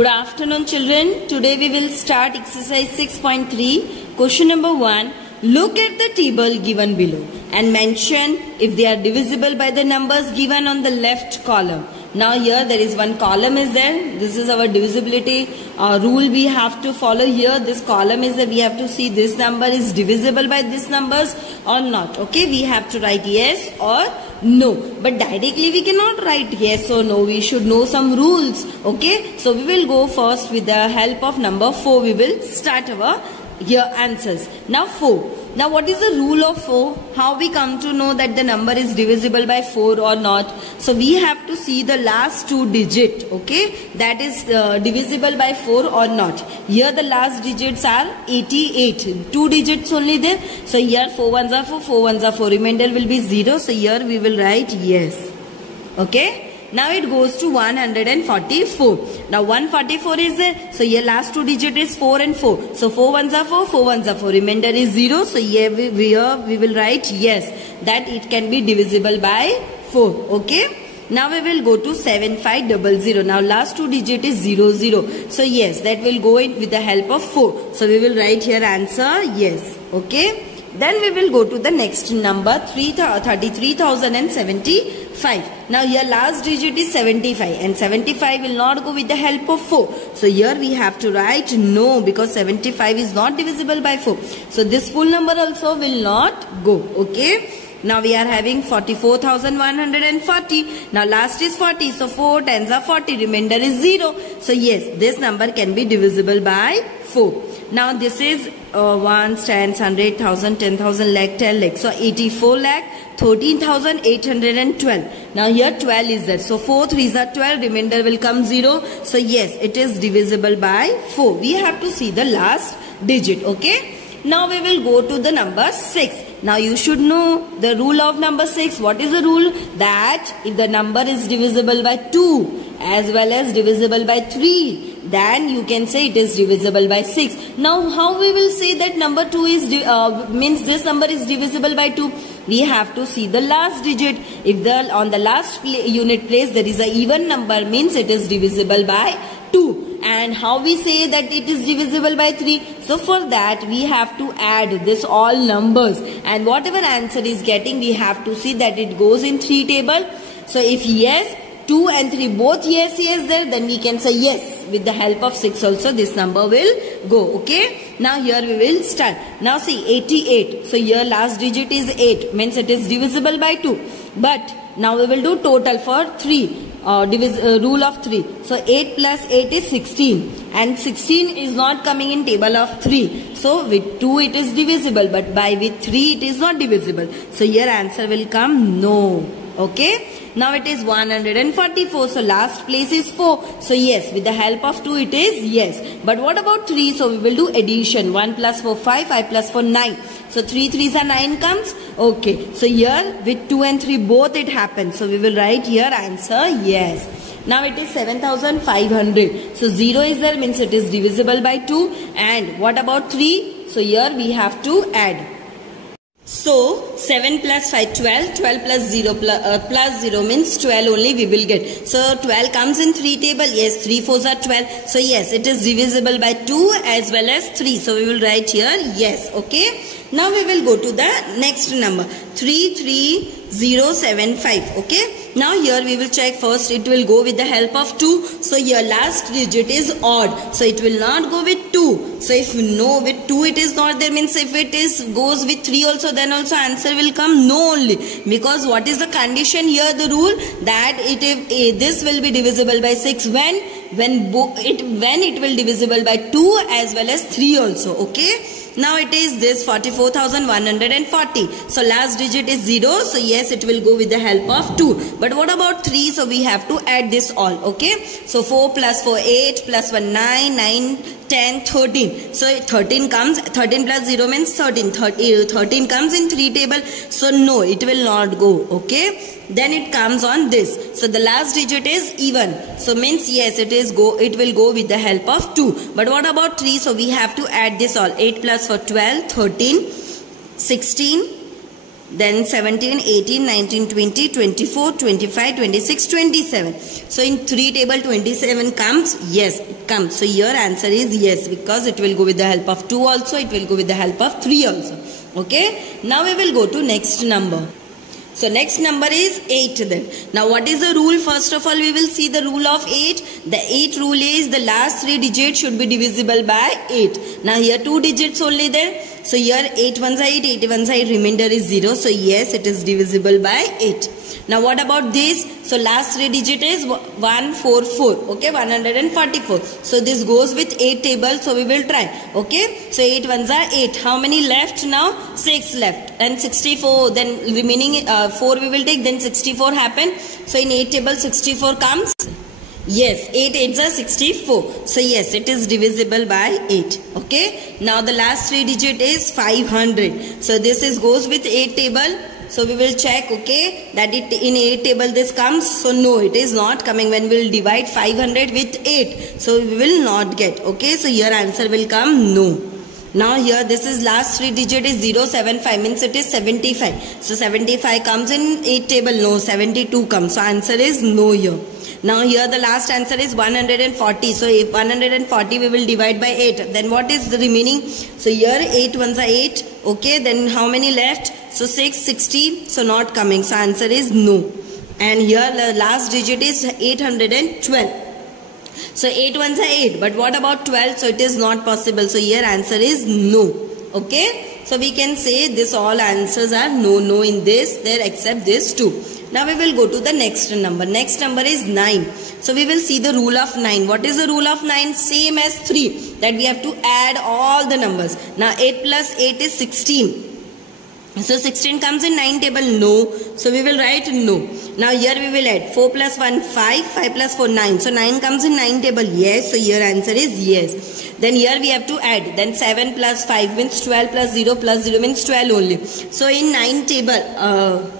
Good afternoon, children. Today we will start exercise 6.3. Question number 1. Look at the table given below and mention if they are divisible by the numbers given on the left column. Now here there is one column is there. This is our divisibility rule we have to follow here. This column is that we have to see this number is divisible by these numbers or not. Okay, we have to write yes or no. But directly we cannot write yes or no. We should know some rules. Okay, so we will go first with the help of number 4. We will start our answers. Now 4. Now what is the rule of 4? How we come to know that the number is divisible by 4 or not? So we have to see the last two digit, okay, that is divisible by 4 or not. Here the last digits are 88. Two digits only there. So here 4 ones are 4, 4 ones are 4. Remainder will be 0. So here we will write yes. Okay. Now it goes to 144. Now 144 is there. So here last two digit is 4 and 4. So 4 ones are 4, 4 ones are 4. Remainder is 0. So here we will write yes, that it can be divisible by 4. Okay. Now we will go to 7500. Now last two digit is 00. So yes, that will go in with the help of 4. So we will write here answer yes. Okay. Then we will go to the next number 33,075. Now here last digit is 75 and 75 will not go with the help of 4. So here we have to write no, because 75 is not divisible by 4. So this full number also will not go. Okay. Now we are having 44,140. Now last is 40. So 4 tens are 40. Remainder is 0. So yes, this number can be divisible by 4. Now this is 1, 10, 100, 1000, 10,000, lakh, 10 lakh. So 84 lakh, 13,812. Now here 12 is there. So 4 3s are 12. Remainder will come 0. So yes, it is divisible by 4. We have to see the last digit. Okay. Now we will go to the number 6. Now you should know the rule of number 6. What is the rule? That if the number is divisible by 2 as well as divisible by 3, then you can say it is divisible by 6. Now how we will say that number 2 is means this number is divisible by 2? We have to see the last digit. If on the last unit place there is a even number, means it is divisible by 2. And how we say that it is divisible by 3? So for that we have to add this all numbers, and whatever answer is getting, we have to see that it goes in 3 table. So if yes, 2 and 3 both yes there, then we can say yes. With the help of 6 also this number will go. Okay. Now here we will start. Now see 88. So here last digit is 8, means it is divisible by 2. But now we will do total for 3. Rule of 3. So 8 plus 8 is 16, and 16 is not coming in table of 3. So with 2 it is divisible, but with 3 it is not divisible. So here answer will come no. Okay. Now it is 144. So last place is 4. So yes, with the help of 2 it is yes. But what about 3? So we will do addition. 1 plus 4 5, 5 plus 4 9. So 3 3s are 9 comes. Okay. So here with 2 and 3 both it happens. So we will write here answer yes. Now it is 7,500. So 0 is there, means it is divisible by 2. And what about 3? So here we have to add. So 7 plus 5, 12, 12 plus 0 plus 0 means 12 only we will get. So 12 comes in 3 table. Yes, 3 4s are 12. So yes, it is divisible by 2 as well as 3. So we will write here yes. Okay. Now we will go to the next number 33075. Okay. Now here we will check first. It will go with the help of 2. So here last digit is odd. So it will not go with 2. So if no with 2 it is not there, means if it is goes with 3 also, then also answer will come no only. Because what is the condition here? The rule that this will be divisible by 6 when it will divisible by 2 as well as 3 also. Okay. Now it is this 44,140. So last digit is 0. So yes, it will go with the help of 2. But what about 3? So we have to add this all. Okay. So 4 plus 4 8 plus 1 9, 9 10 13. So 13 comes, 13 plus 0 means 13. 13 comes in 3 table. So no, it will not go. Okay. Then it comes on this. So the last digit is even. So means yes, it will go with the help of 2. But what about 3? So we have to add this all. 8 plus 4 12, 13, 16, then 17, 18, 19, 20, 24, 25, 26, 27. So in 3 table 27 comes? Yes, it comes. So your answer is yes, because it will go with the help of 2 also, it will go with the help of 3 also. Okay, now we will go to next number. So next number is 8 then. Now what is the rule? First of all, we will see the rule of 8. The 8 rule is the last 3 digits should be divisible by 8. Now here 2 digits only there. So here 8 ones are 8, 8 ones are 8, remainder is 0. So yes, it is divisible by 8. Now what about this? So last 3 digit is 144. Okay, 144. So this goes with 8 table. So we will try. Okay, so 8 ones are 8. How many left now? 6 left. And 64. Then remaining 4 we will take. Then 64 happen. So in 8 table 64 comes. Yes, 8 8s are 64. So yes, it is divisible by 8. Okay. Now the last 3 digit is 500. So this is goes with 8 table. So we will check, okay, that it in 8 table this comes. So no, it is not coming when we will divide 500 with 8. So we will not get. Okay. So your answer will come no. Now here this is last 3 digit is 075, means it is 75. So 75 comes in 8 table. No, 72 comes. So answer is no here. Now here the last answer is 140. So if 140 we will divide by 8. Then what is the remaining? So here 8 ones are 8. Okay, then how many left? So 6, 60. So not coming. So answer is no. And here the last digit is 812. So 8 ones are 8. But what about 12? So it is not possible. So here answer is no. Okay. So we can say this all answers are no in this, there, except this 2. Now we will go to the next number. Next number is 9. So we will see the rule of 9. What is the rule of 9? Same as 3. That we have to add all the numbers. Now 8 plus 8 is 16. So 16 comes in 9 table. No. So we will write no. Now here we will add 4 plus 1 5. 5 plus 4 9. So 9 comes in 9 table. Yes. So your answer is yes. Then here we have to add. Then 7 plus 5 means 12 plus 0 means 12 only. So in 9 table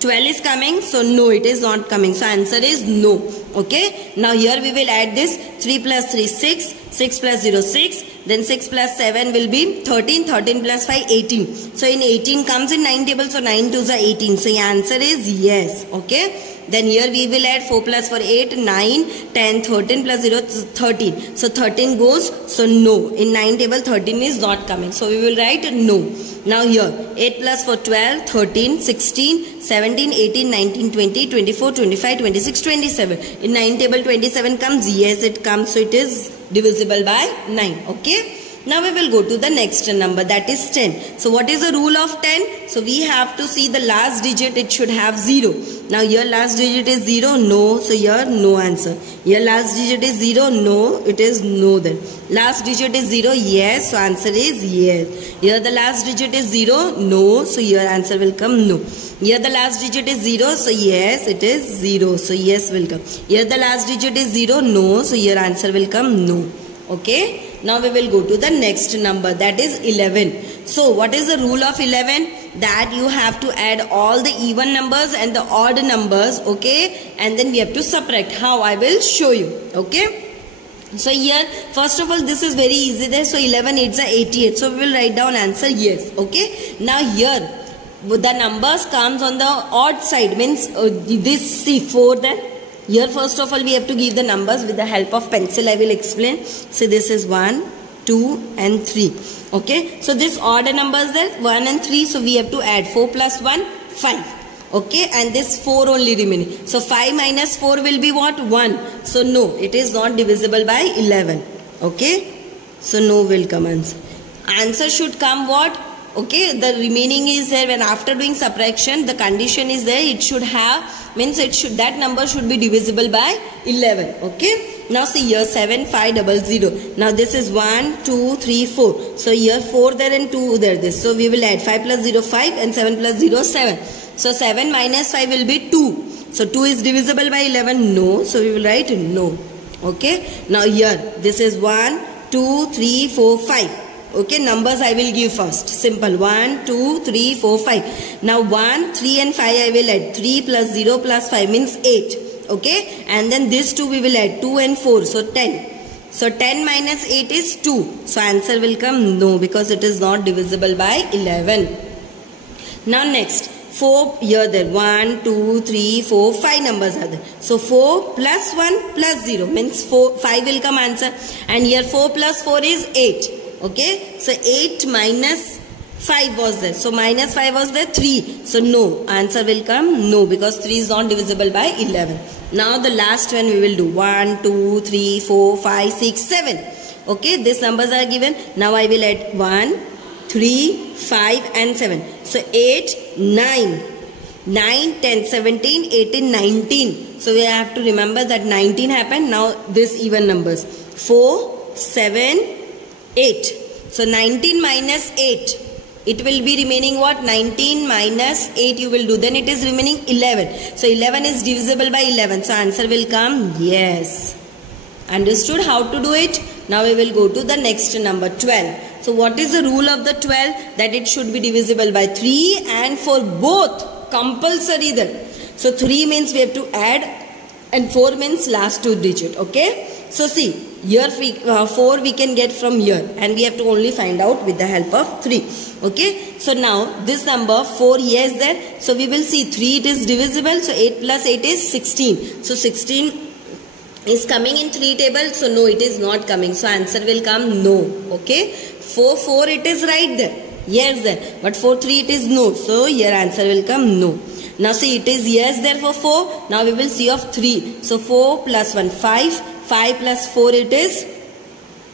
12 is coming. So no, it is not coming. So answer is no. Okay. Now here we will add this. 3 plus 3 6. 6 plus 0 6. Then 6 plus 7 will be 13. 13 plus 5 18. So in 18 comes in 9 table. So 9 2s are 18. So your answer is yes. Okay. Then here we will add 4 plus 4 8 9 10 13 plus 0 13. So 13 goes. So no. In 9 table 13 is not coming. So we will write no. Now here 8 plus 4 12 13 16 17 18 19 20 24 25 26 27. In 9 table 27 comes. Yes, it comes. So it is divisible by 9. Okay. Now we will go to the next number, that is 10. So what is the rule of 10? So we have to see the last digit, it should have 0. Now here last digit is 0, no. So here no answer. Here last digit is 0, no. It is no then. Last digit is 0, yes. So answer is yes. Here the last digit is 0, no. So your answer will come no. Here the last digit is 0, so yes, it is 0. So yes will come. Here the last digit is 0, no. So your answer will come no. Okay. Now we will go to the next number, that is 11. So what is the rule of 11? That you have to add all the even numbers and the odd numbers, okay, and then we have to subtract. How? I will show you. Okay. So here first of all this is very easy there. So 11 8s are 88. So we will write down answer yes. Okay. Now here the numbers comes on the odd side, means this see 4 there. Here first of all we have to give the numbers with the help of pencil. I will explain. So this is 1, 2 and 3. Okay. So this odd numbers there 1 and 3. So we have to add 4 plus 1 5. Okay. And this 4 only remaining. So 5 minus 4 will be what? 1. So no, it is not divisible by 11. Okay. So no will come answer. Answer should come what? Okay, the remaining is there. When after doing subtraction, the condition is there. It should have, means it should, that number should be divisible by 11. Okay. Now see here 7500. Now this is 1, 2, 3, 4. So here 4 there and 2 there. This. So we will add 5 plus 0 5 and 7 plus 0 7. So 7 minus 5 will be 2. So 2 is divisible by 11. No. So we will write no. Okay. Now here this is 1, 2, 3, 4, 5. Okay, numbers I will give first. Simple. 1, 2, 3, 4, 5. Now 1, 3 and 5 I will add. 3 plus 0 plus 5 means 8. Okay. And then this 2 we will add. 2 and 4. So 10. So 10 minus 8 is 2. So answer will come no, because it is not divisible by 11. Now next, 4 here there, 1, 2, 3, 4, 5 numbers are there. So 4 plus 1 plus 0 means 5 will come answer. And here 4 plus 4 is 8. Okay, so 8 minus 5 was there. So minus 5 was there, 3. So no, answer will come no, because 3 is not divisible by 11. Now the last one we will do 1, 2, 3, 4, 5, 6, 7. Okay, these numbers are given. Now I will add 1, 3, 5 and 7. So 8, 9, 9, 10, 17, 18, 19. So we have to remember that 19 happened. Now this even numbers. 4, 7, 8. So 19 minus 8. It will be remaining what? 19 minus 8 you will do. Then it is remaining 11. So 11 is divisible by 11. So answer will come yes. Understood how to do it? Now we will go to the next number 12. So what is the rule of the 12? That it should be divisible by 3 and for both compulsory then. So 3 means we have to add and 4 means last 2 digit. Okay. So see, here 4 we can get from here and we have to only find out with the help of 3. Okay. So now this number 4 yes there. So we will see 3 it is divisible. So 8 plus 8 is 16. So 16 is coming in 3 table. So no, it is not coming. So answer will come no. Okay. 4 it is right there. Yes there. But 4 3 it is no. So here answer will come no. Now see, it is yes there for 4. Now we will see of 3. So 4 plus 1 5. 5 plus 4 it is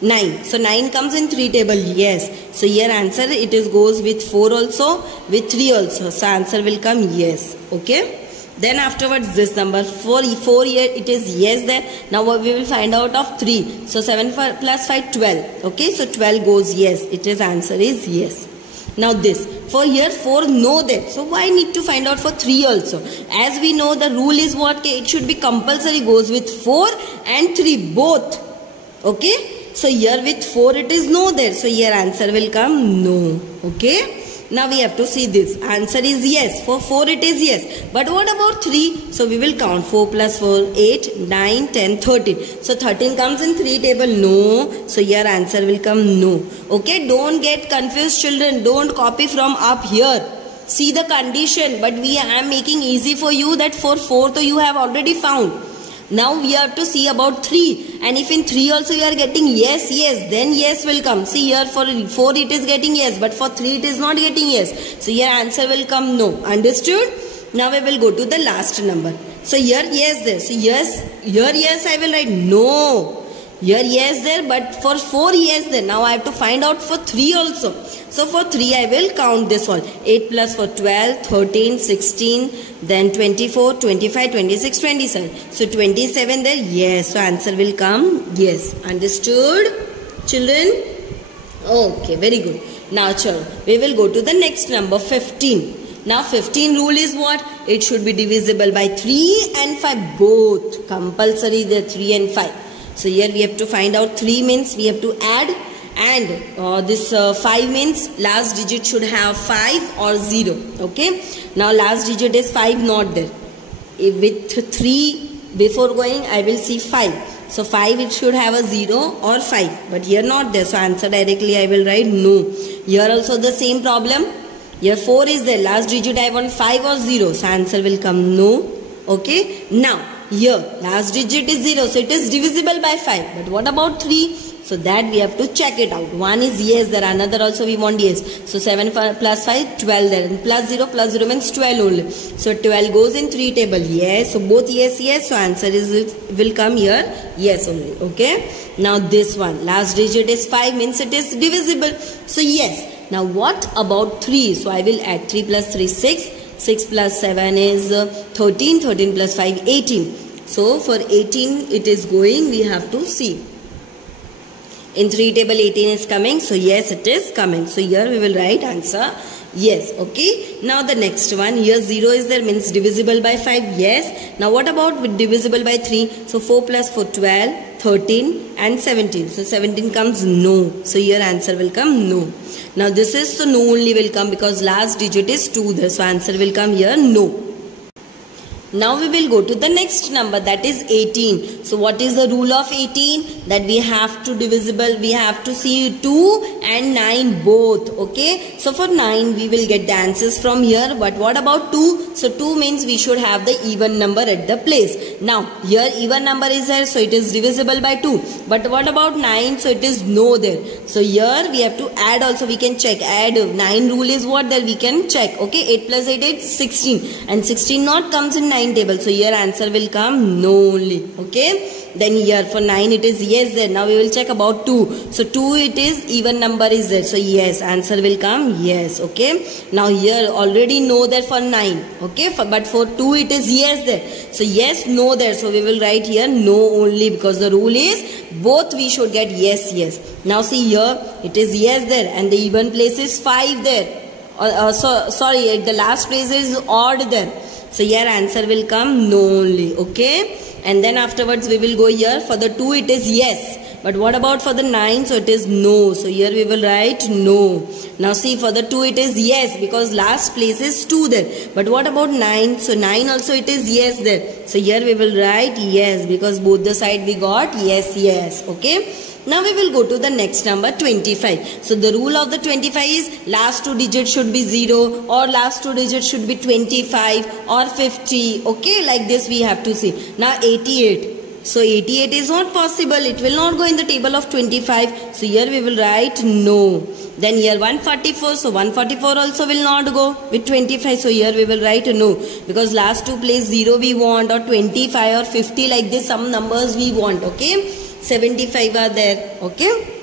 9. So 9 comes in 3 table. Yes. So here answer it is goes with 4 also, with 3 also. So answer will come yes. Okay. Then afterwards this number 4 here it is yes there. Now we will find out of 3. So 7 plus 5 12. Okay. So 12 goes yes. It is answer is yes. Now this. For here 4 no there. So why need to find out for 3 also? As we know the rule is what? It should be compulsory goes with 4 and 3 both. Okay. So here with 4 it is no there. So here answer will come no. Okay. Now we have to see this. Answer is yes. For 4 it is yes. But what about 3? So we will count 4 plus 4, 8, 9, 10, 13. So 13 comes in 3 table. No. So here answer will come no. Okay. Don't get confused children. Don't copy from up here. See the condition. But I am making easy for you that for 4 you have already found. Now we have to see about 3. And if in 3 also you are getting yes, then yes will come. See here for 4 it is getting yes. But for 3 it is not getting yes. So here answer will come no. Understood? Now we will go to the last number. So here yes there. So yes, here yes I will write no. Here yes there, but for 4 yes there. Now I have to find out for 3 also. So for 3 I will count this all. 8 plus 4 12, 13, 16, then 24, 25, 26, 27. So 27 there, yes. So answer will come yes. Understood children? Okay, very good. Now we will go to the next number 15. Now 15 rule is what? It should be divisible by 3 and 5 both. Compulsory the 3 and 5. So here we have to find out 3 means we have to add and this 5 means last digit should have 5 or 0. Okay. Now last digit is 5 not there. With 3 before going I will see 5. So 5 it should have a 0 or 5. But here not there. So answer directly I will write no. Here also the same problem. Here 4 is there. Last digit I want 5 or 0. So answer will come no. Okay. Now here last digit is 0. So it is divisible by 5. But what about 3? So that we have to check it out. 1 is yes there. Another also we want yes. So 7 plus 5 12 there. And plus 0 means 12 only. So 12 goes in 3 table. Yes. So both yes. So answer is will come here yes only. Okay. Now this one last digit is 5 means it is divisible. So yes. Now what about 3? So I will add 3 plus 3 6. 6 plus 7 is 13. 13 plus 5 18. So for 18 it is going. We have to see. In 3 table 18 is coming. So yes it is coming. So here we will write answer yes. Okay. Now the next one. Here 0 is there means divisible by 5. Yes. Now what about with divisible by 3? So 4 plus 4 12. 13 and 17. So 17 comes no. So here answer will come no. Now this is so no only will come because last digit is 2 there. So answer will come here no. Now we will go to the next number, that is 18. So what is the rule of 18? That we have to see 2 and 9 both. Okay. So for 9 we will get the answers from here. But what about 2? So 2 means we should have the even number at the place. Now here even number is there, so it is divisible by 2. But what about 9? So it is no there. So here we have to add also, we can check. Add 9 rule is what there, we can check. Okay. 8 plus 8 is 16. And 16 not comes in 9 table. So here answer will come no only. Okay. Then here for 9 it is yes there. Now we will check about 2. So 2 it is even number is there. So yes, answer will come yes. Okay. Now here already no there for 9. Okay. But for 2 it is yes there. So yes, no there. So we will write here no only, because the rule is both we should get yes, yes. Now see here it is yes there, and the even place is 5 there. Sorry, at the last place is odd there. So here answer will come no only. Okay. And then afterwards we will go here. For the 2 it is yes. But what about for the 9? So it is no. So here we will write no. Now see, for the 2 it is yes, because last place is 2 there. But what about 9? So 9 also it is yes there. So here we will write yes, because both the side we got yes, yes. Okay. Now we will go to the next number, 25. So the rule of the 25 is last 2 digits should be 0, or last 2 digits should be 25 or 50. Okay, like this we have to see. Now 88. So 88 is not possible. It will not go in the table of 25. So here we will write no. Then here 144. So 144 also will not go with 25. So here we will write no, because last 2 place 0 we want, or 25 or 50, like this some numbers we want. Okay. 75 are there. Okay.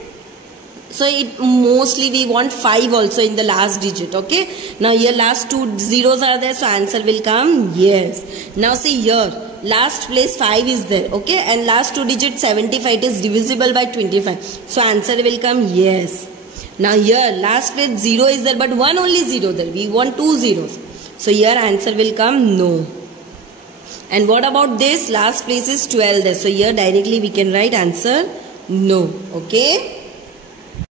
So it mostly we want 5 also in the last digit. Okay. Now here last 2 zeros are there. So answer will come yes. Now see here last place 5 is there. Okay. And last 2 digits 75 is divisible by 25. So answer will come yes. Now here last place 0 is there, but 1 only 0 there. We want 2 zeros. So here answer will come no. And what about this? Last place is 12 there. So here directly we can write answer no. Okay.